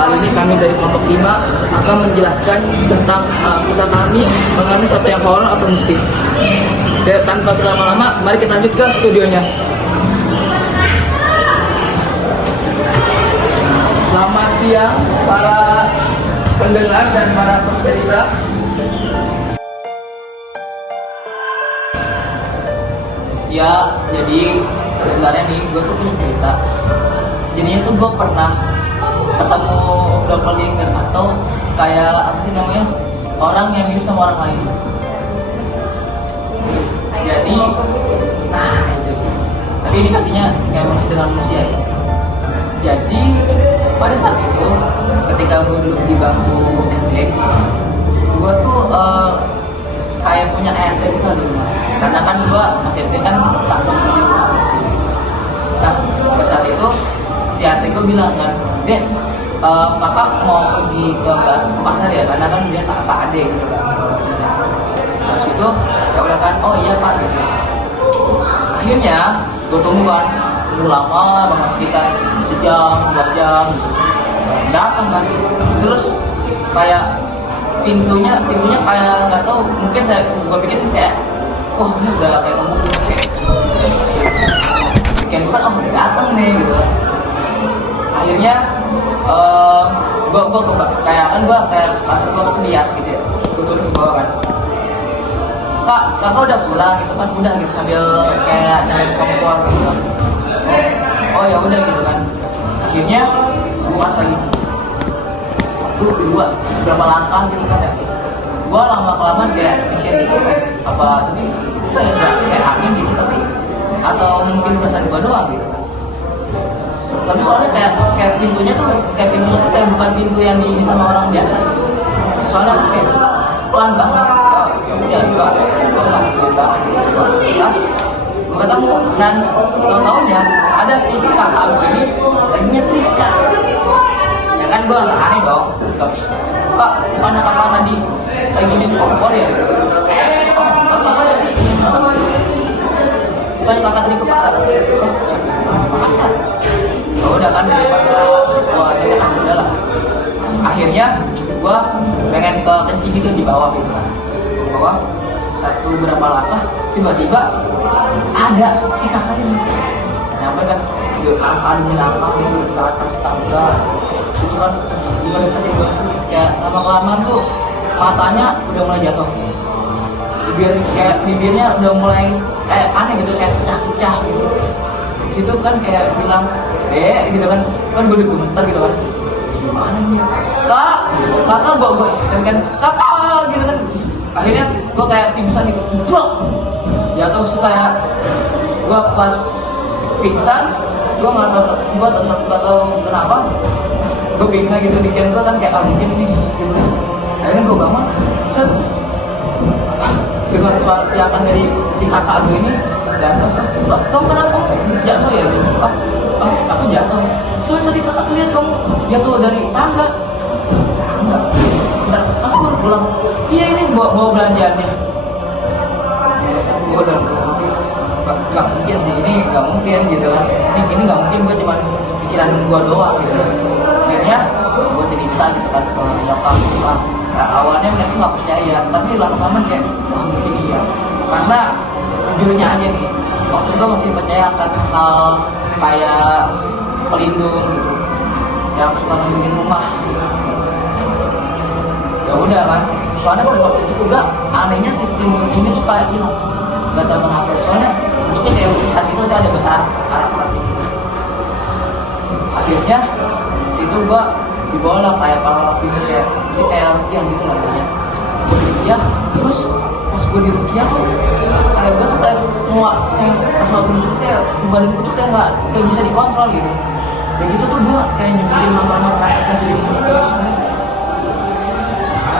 Kali ini kami dari kelompok 5 akan menjelaskan tentang kisah kami mengalami sesuatu yang horor atau mistis. Tanpa berlama-lama, mari kita lanjut ke studionya. Selamat siang para pendengar dan para pemirsa. Ya, jadi sebenarnya nih gue tuh punya cerita. Jadinya tuh gue pernah ketemu doppelganger atau kayak apa sih namanya, orang yang mirip sama orang lain. Jadi, nah itu. Tapi ini pastinya kayak masih dengan manusia ya. Jadi pada saat itu ketika gue duduk di bangku SD, gue tuh kayak punya ART gitu di rumah. Karena kan gue masih SD kan takut di rumah. Nah pada saat itu si ART gue bilang kan, Dek, kakak mau pergi ke pasar ya, karena kan dia kakak adik gitu kan. Terus itu ya udah kan, oh iya pak gitu. Akhirnya gue tunggu kan, lama banget sekitar sejam, 2 jam gitu. Datang kan, terus kayak pintunya kayak nggak tahu, mungkin gue pikir kayak, wah ini udah kayak ngomong kan gue kan, oh udah datang nih gitu kan. Akhirnya gue kayak pas gue ke bias gitu ya, gue turun ke bawah kan, kakak udah pulang gitu kan, udah gitu sambil kayak nyari kompor gitu kan. Oh ya udah gitu kan. Akhirnya gue mas lagi 1, 2 berapa langkah gitu kan ya. Gue lama kelamaan kayak mikir gitu, apa tapi kayak angin gitu, tapi atau mungkin perasaan gue doang gitu kan. Tapi soalnya kayak pintunya tuh kayak bukan pintu yang di sama orang biasa gitu. Soalnya kayak pelan banget. Oh ya udah gue sangat pelan banget gitu. Terus gue ketemu dan tau-taunya ada si kakak gue ini lagi nyetrika. Ya kan gue aneh dong. Kak, mana kakak tadi lagi di kompor ya? Oh, kan kakak tadi bukannya kakak tadi ke pasar? Ke pasar? Oh udah kan, daripada gua udah lah. Akhirnya gua pengen ke kencing gitu di bawah gitu kan. Bawah berapa langkah, tiba-tiba ada si kakak ini. Nyampe kan, dia langkah demi langkah gitu ke atas tangga. Itu kan juga deketin gua tuh, kayak lama-kelamaan tuh matanya udah mulai jatuh. Bibirnya udah mulai kayak aneh gitu, kayak pecah-pecah gitu. Gitu kan kayak bilang, Dek, gitu kan gue udah gemeter gitu kan, gimana nih kakak gue kan kakak gitu kan. Akhirnya gue kayak pingsan gitu, jatuh tuh kayak gue pas pingsan, gue nggak tahu kenapa gue pingsan gitu, di gue kan kayak mungkin nih gitu. Akhirnya gue bangun set dengan suara teriakan dari si kakak gue ini, datang kan, kamu kenapa jatuh ya gitu? Aku jatuh. Soalnya tadi kakak lihat kamu jatuh dari tangga. Enggak, bentar, kakak baru pulang. Iya ini bawa belanjaannya. Gue udah nggak mungkin sih, ini nggak mungkin gitu kan. Ini nggak mungkin, gue cuma pikiran gue doang gitu. Akhirnya gue cerita gitu kan ke nyokap gitu kan. Nah, awalnya mereka nggak percaya, tapi lama-lama kayak, wah mungkin iya. Karena jujurnya aja nih, waktu itu masih percaya akan hal kayak pelindung gitu yang suka ngelindungin rumah gitu. Ya udah kan, soalnya pada waktu itu juga anehnya si pelindung ini suka hilang, nggak tahu kenapa. Soalnya bentuknya kayak lukisan gitu, ada besar arah gitu. Akhirnya situ gua dibawa lah kayak para film kayak rukiah gitu lah ya. Ya terus pas gue di rukiah tuh kayak gue tuh kayak pas waktu itu kayak badan gue tuh kayak nggak bisa dikontrol gitu. Dan gitu tuh gue kayak nyembuhin mantra-mantra pas jadi rukiah.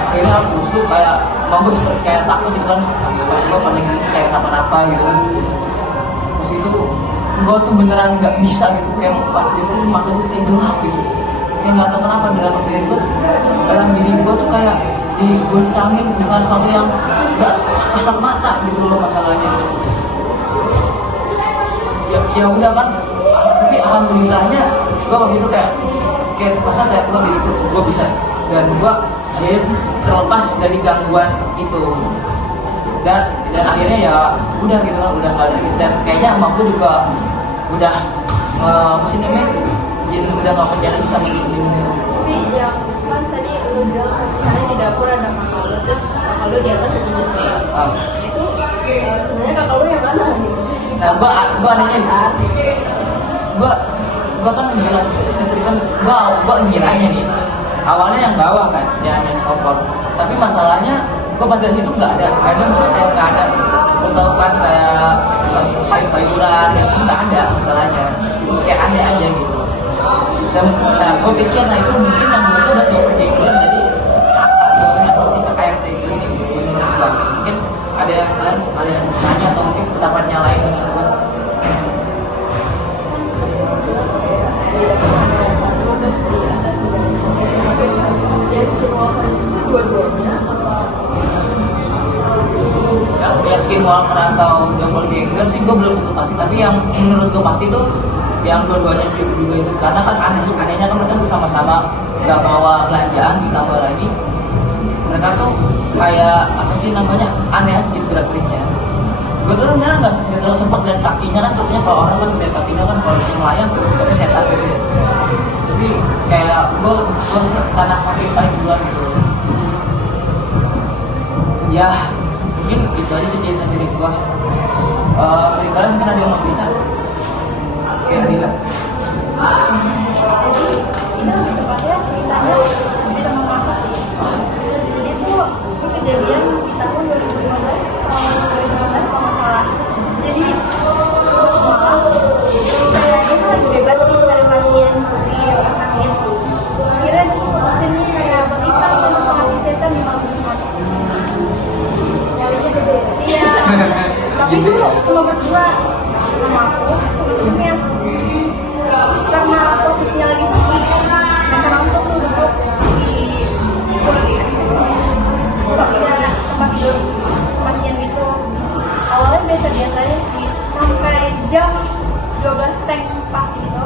Akhirnya terus tuh kayak bagus, kayak takut gitu kan, pas gue panik kayak kenapa-napa gitu kan. Terus itu gue tuh beneran nggak bisa gitu, kayak pas itu mata gue kayak gelap gitu. Kayak nggak tahu kenapa dalam diri gue tuh kayak digoncangin dengan hal yang nggak kasat mata gitu loh masalahnya. Ya udah kan, tapi alhamdulillahnya gue waktu itu kayak kayak masa kayak gue diri gue bisa, dan gue akhirnya terlepas dari gangguan itu, dan akhirnya ya udah gitu kan, udah nggak ada gitu. Dan kayaknya emak gue juga udah apa sih namanya, jadi udah nggak percaya lagi sama ini gitu. Tapi ya kan tadi lu bilang misalnya di dapur ada kakak lu, terus kakak lu di atas lagi nyuci. Itu sebenarnya kakak lu yang mana gitu? Nah, gua anehnya gua kan bilang tadi kan gua ngiranya nih awalnya yang bawah kan yang kompor, tapi masalahnya gua pas dari situ nggak ada misalnya kayak nggak ada, lo tau kan kayak sayur-sayuran yang nggak ada masalahnya, kayak aneh aja gitu. Dan nah gua pikir nah itu mungkin yang itu udah doppelganger dari kakak gue atau si kakak RT gue gitu, menurut gua mungkin ada yang nanya atau mungkin pendapatnya lain dengan gua. Ada satu terus di atas ya skinwalker itu dua-duanya apa? Ya skinwalker atau doppelganger sih gue belum tentu pasti, tapi yang menurut gue pasti tuh yang dua-duanya juga itu, karena kan anehnya kan mereka sama-sama gak bawa belanjaan, ditambah lagi mereka tuh kayak apa sih namanya, aneh aja gitu gerak-geriknya. Gue tuh sebenarnya nggak terlalu sempat lihat kakinya kan, katanya kalau orang kan lihat kakinya kan kalau melayang tuh setan gitu ya. Tapi kayak gue karena saking paling duluan gitu. Ya mungkin itu aja sih cerita dari gue. Dari kalian mungkin ada yang mau cerita? Kayak Adila. Ini lebih tepatnya ceritanya di teman aku sih. Jadi tuh ini kejadian di tahun 2015 kalau nggak salah. Jadi suatu malam kayak dia lagi bebas sih dari pasien di rumah sakit. Akhirnya dia putusin kayak berpisah sama penghati setan di malam Jumat. Iya. Tapi itu cuma berdua sama aku sama temennya. Karena posisinya lagi sepi, mereka nonton tuh duduk di sampingnya tempat tidur pasien gitu. Awalnya biasa-biasa aja sih, sampai jam 12 tank pas gitu.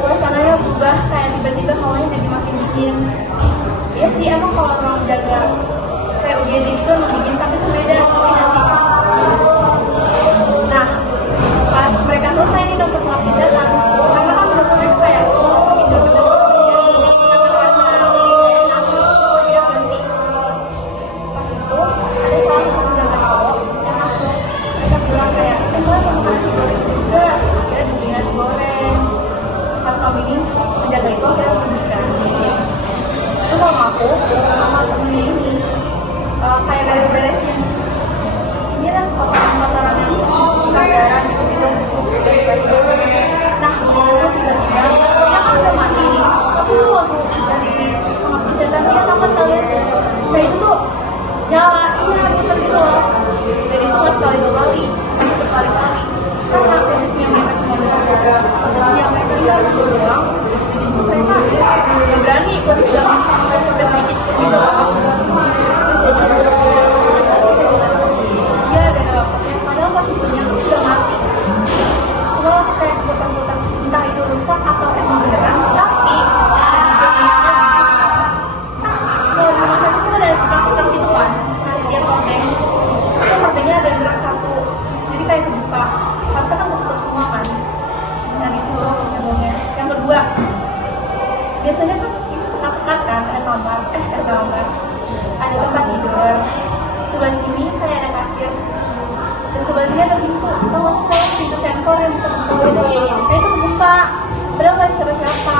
Suasananya berubah, kayak tiba-tiba hawanya jadi makin dingin. Iya sih, emang kalau orang jaga kayak UGD gitu emang dingin, tapi itu beda, nggak sih? Nah, pas mereka selesai nih dokter pengabdi setan, karena kan dokternya itu kayak itu nggak terasa enak berhenti. Pas itu ada salah satu penjaga cowok yang masuk, mereka bilang kayak mbak mau nasi goreng juga, akhirnya dibeli nasi goreng. Saat kami ini penjaga itu akhirnya menghentikan. Itu mau aku sama temennya ini kayak beres-beresin ini kan kotoran-kotoran yang kasaran gitu dari pasien. Nah, itu tiba-tiba dia kan udah mati nih, tapi tuh waktu dari pengabdi setan dia takut kalian kayak itu tuh nyala, iya muter gitu loh. Dan itu nggak sekali dua kali, tapi berkali-kali, karena posisinya mereka cuma berdua, posisinya mereka nggak berdua doang, jadi mereka nggak berani buat bilang sampai sedikit pun gitu loh. Iya, dan laptopnya padahal posisinya udah mati, cuma langsung kayak putar-putar, entah itu rusak atau emang beneran. Tapi kalau di rumah sakit itu ada sekat-sekat gitu kan, nah dia hordeng itu hordengnya ada gerak satu, jadi kayak kebuka, harusnya kan ketutup semua kan. Nah di situ nyambungnya yang kedua, biasanya kan itu sekat-sekat kan, ada kamar ada tempat tidur, sebelah sini kayak ada kasir, dan sebelah sini ada pintu. Kita masuk kayak pintu sensor yang bisa buka gitu. Nah itu kebuka, padahal nggak ada siapa-siapa.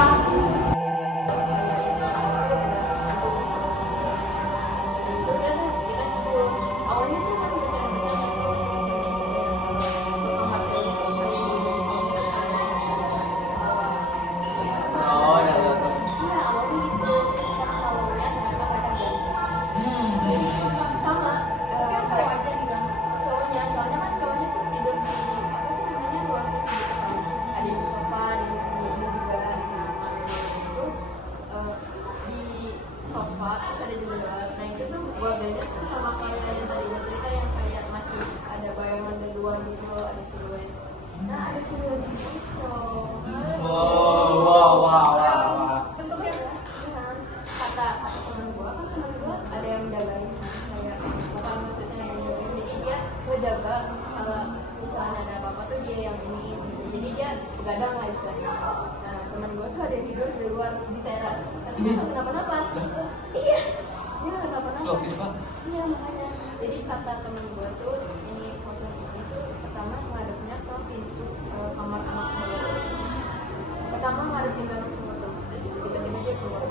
Sebenarnya kita nyambung awalnya tuh masih bisa Oh ya. iya awalnya gitu. Pas kalau lihat mereka sama kan cowok aja nih kan cowoknya, soalnya kan cowoknya tuh tidur di apa sih namanya ruang TV gitu kan, ada di sofa, di ini juga di kamar itu di sofa terus ada jendela. Nah itu tuh gua beda tuh sama kayak yang tadi gua cerita yang kayak masih ada bayangan dari luar gitu, ada siluet. Nah ada siluet gitu. Wow. begadang lah istilahnya. Nah teman gue tuh ada yang tidur di luar di teras, tapi dia nggak kenapa-napa. Iya, dia nggak kenapa-napa. Logis pak. Iya makanya. Jadi kata temen gue tuh ini foto ini tuh pertama ngadepnya ke pintu kamar anak saya. Pertama ngadepin anak saya tuh, terus tiba-tiba dia keluar.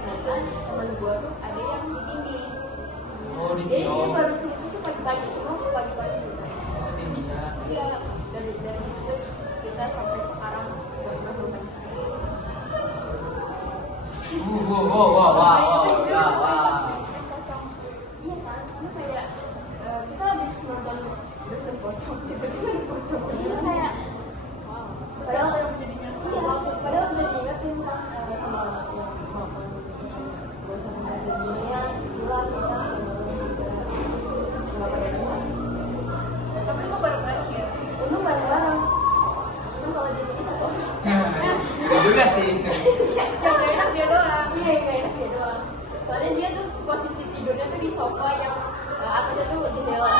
Nah itu temen gue tuh ada yang di dinding. Oh di Jadi dia tiong. baru cerita tuh pagi-pagi, semua tuh pagi-pagi gitu. Setindinya. Iya, dari situ kita sampai sekarang benar-benar bermain sendiri. Wow. Iya kan, karena kayak kita habis nonton Dusun Pocong, tiba-tiba ada pocong. Itu kayak wow. Padahal yang jadinya padahal udah diingetin kan sama orang tua maupun gak usah menghadapi dunia, hilang kita nggak pada hilang. Tapi itu bareng-bareng ya. Untung bareng-bareng. Cuman kalau dia jadi satu orang. Iya juga sih. Yang gak enak dia doang. Iya, yang gak enak dia doang. Soalnya dia tuh posisi tidurnya tuh di sofa yang atasnya tuh jendela.